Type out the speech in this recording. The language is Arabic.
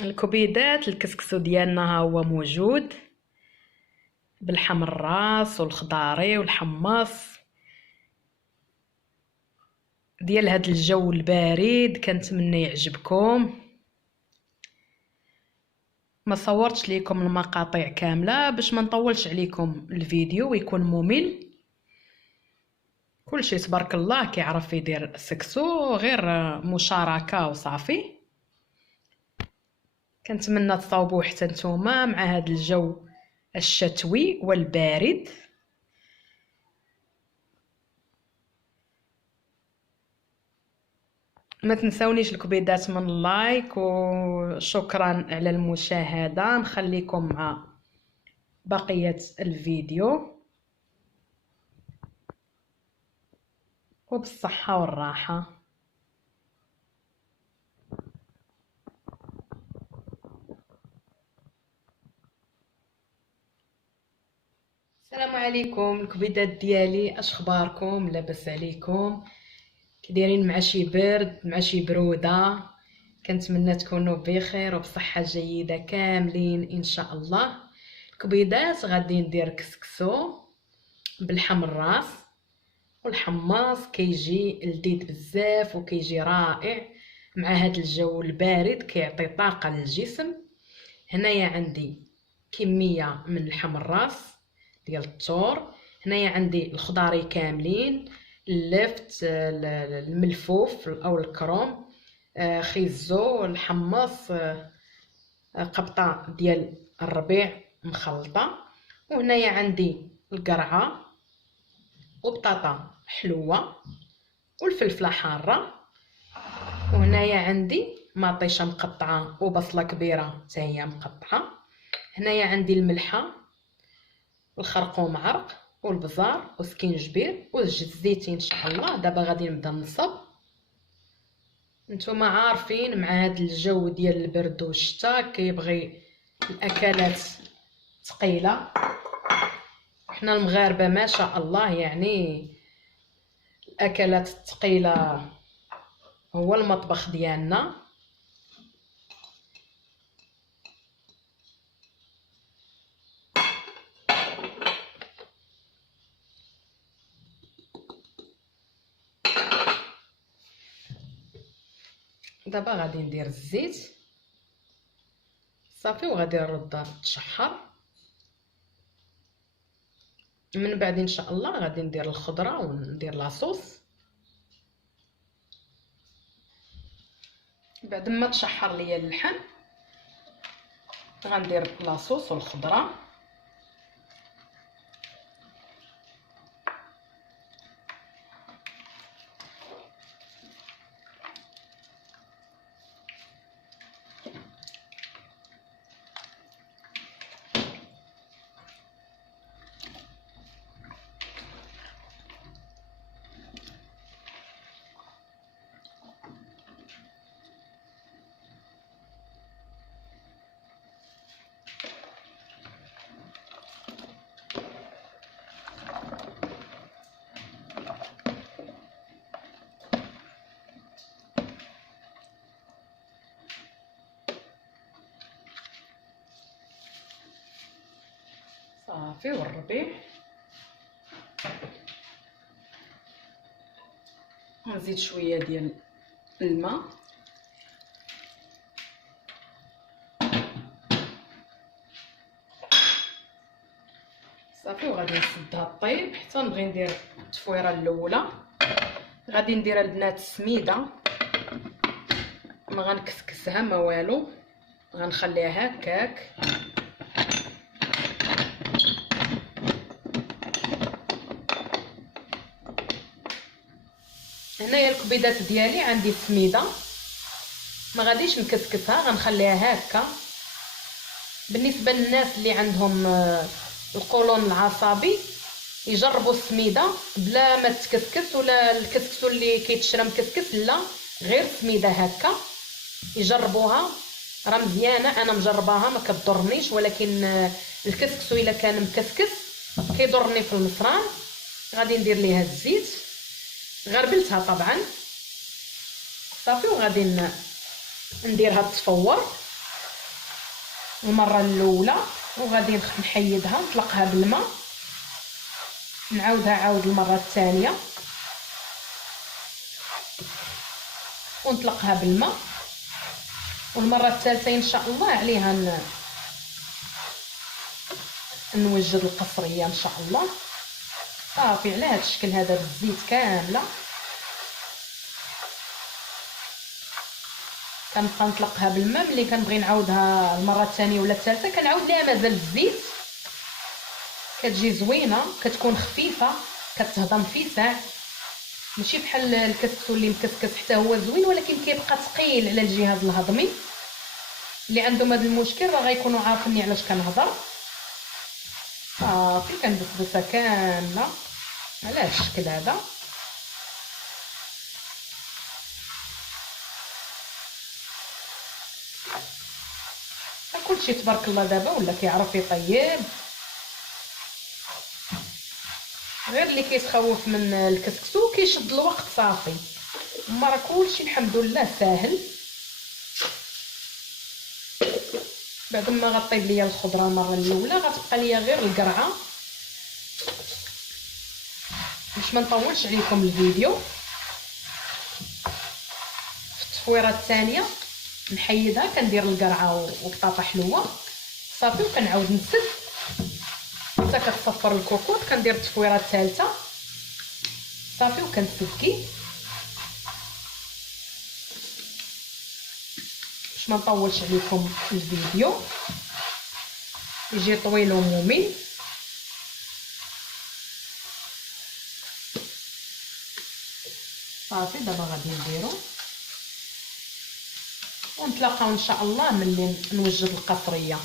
الكبيدات الكسكسو ديالنا ها هو موجود بالحم الراس والخضاري والحمص ديال هاد الجو البارد. كنتمنى يعجبكم. ما صورتش ليكم المقاطع كامله باش ما نطولش عليكم الفيديو ويكون ممل. كلشي تبارك الله كيعرف يدير السكسو، غير مشاركه وصافي. كنتمنى تصاوبوه حتى نتوما مع هذا الجو الشتوي والبارد. ما تنسونيش الكبيدات من اللايك، وشكرا على المشاهدة. نخليكم مع بقية الفيديو وبالصحة والراحة. السلام عليكم الكبيدات ديالي، اش اخباركم؟ لاباس عليكم؟ كي دايرين مع شي برد مع شي بروده؟ كنتمنى تكونوا بخير وبصحه جيده كاملين ان شاء الله. الكبيدات غادي ندير كسكسو بالحم الراس والحماص، كيجي لذيذ بزاف وكيجي رائع مع هذا الجو البارد، كيعطي طاقه للجسم. هنايا عندي كميه من الحم الراس ديال الثور، هنايا عندي الخضاري كاملين، اللفت، الملفوف او الكروم، خيزو، الحمص، قبطه ديال الربيع مخلطه، وهنايا عندي القرعه وبطاطا حلوه والفلفله حاره، وهنايا عندي مطيشه مقطعه وبصله كبيره حتى هي مقطعه. هنايا عندي الملحه والخرقوم عرق والبزار وسكينجبير وزيت الزيتين ان شاء الله. دابا غادي نبدا نصب. نتوما عارفين مع هذا الجو ديال البرد والشتاء كيبغي الاكلات ثقيله. حنا المغاربه ما شاء الله يعني الاكلات الثقيله هو المطبخ ديالنا. دابا غادي ندير الزيت صافي وغادي نرد تشحر. من بعد ان شاء الله غادي ندير الخضره وندير لاصوص. بعد ما تشحر ليا اللحم غندير لاصوص والخضره. صافي والربيع نزيد شويه ديال الماء. صافي وغادي نسدها طيب حتى نبغي ندير التفويره الاولى. غادي ندير البنات سميده، ما غنكسكسها ما والو، غنخليها هكاك. هنايا الكبيدات ديالي عندي سميده، ما غاديش نكسكسها، غنخليها هكا. بالنسبه للناس اللي عندهم القولون العصبي يجربوا السميده بلا ما تكسكس، ولا الكسكسو اللي كيتشرى مكسكس، لا غير سميده هكا يجربوها، راه مزيانه. انا مجرباها ما كتضرنيش، ولكن الكسكسو الا كان مكسكس كيضرني في المصران. غادي ندير ليها الزيت، غربلتها طبعا صافي، وغادي نديرها تفور. المره الاولى، وغادي نحيدها نطلقها بالماء، نعاودها عاود المره الثانيه ونطلقها بالماء، والمره الثالثه ان شاء الله عليها نوجد القصريه ان شاء الله. صافي على هذا الشكل هذا بالزيت كامله، كنبقى نطلقها بالماء. ملي كنبغي نعاودها المره الثانيه ولا الثالثه كنعاود ليها مازال الزيت، كتجي زوينه، كتكون خفيفه، كتهضم في ساع، ماشي بحال الكسكسو اللي مكسكس حتى هو زوين ولكن كيبقى ثقيل على الجهاز الهضمي. اللي عندهم هذا المشكل راه غيكونوا عارفيني علاش كنهضر. صافي كندبسها كامله على هذا الشكل هذا. كلشي تبارك الله دابا ولا كيعرف يطيب، غير اللي كيتخوف من الكسكسو كيشد الوقت صافي. اما راه كلشي الحمد لله ساهل. بعد ما غطيب ليا الخضره المره الاولى غتبقى ليا غير القرعه. باش ما نطولش عليكم الفيديو، في التفويره الثانيه نحيدها كندير القرعه وبطاطا حلوه صافي، وكنعاود نسد حتى كتصفر الكوكوط، كندير التفويره الثالثه صافي وكنسكي. باش ما نطولش عليكم الفيديو يجي طويل وممل. صافي دابا غادي نديرو ونتلاقاو ان شاء الله ملي نوجد القصريه.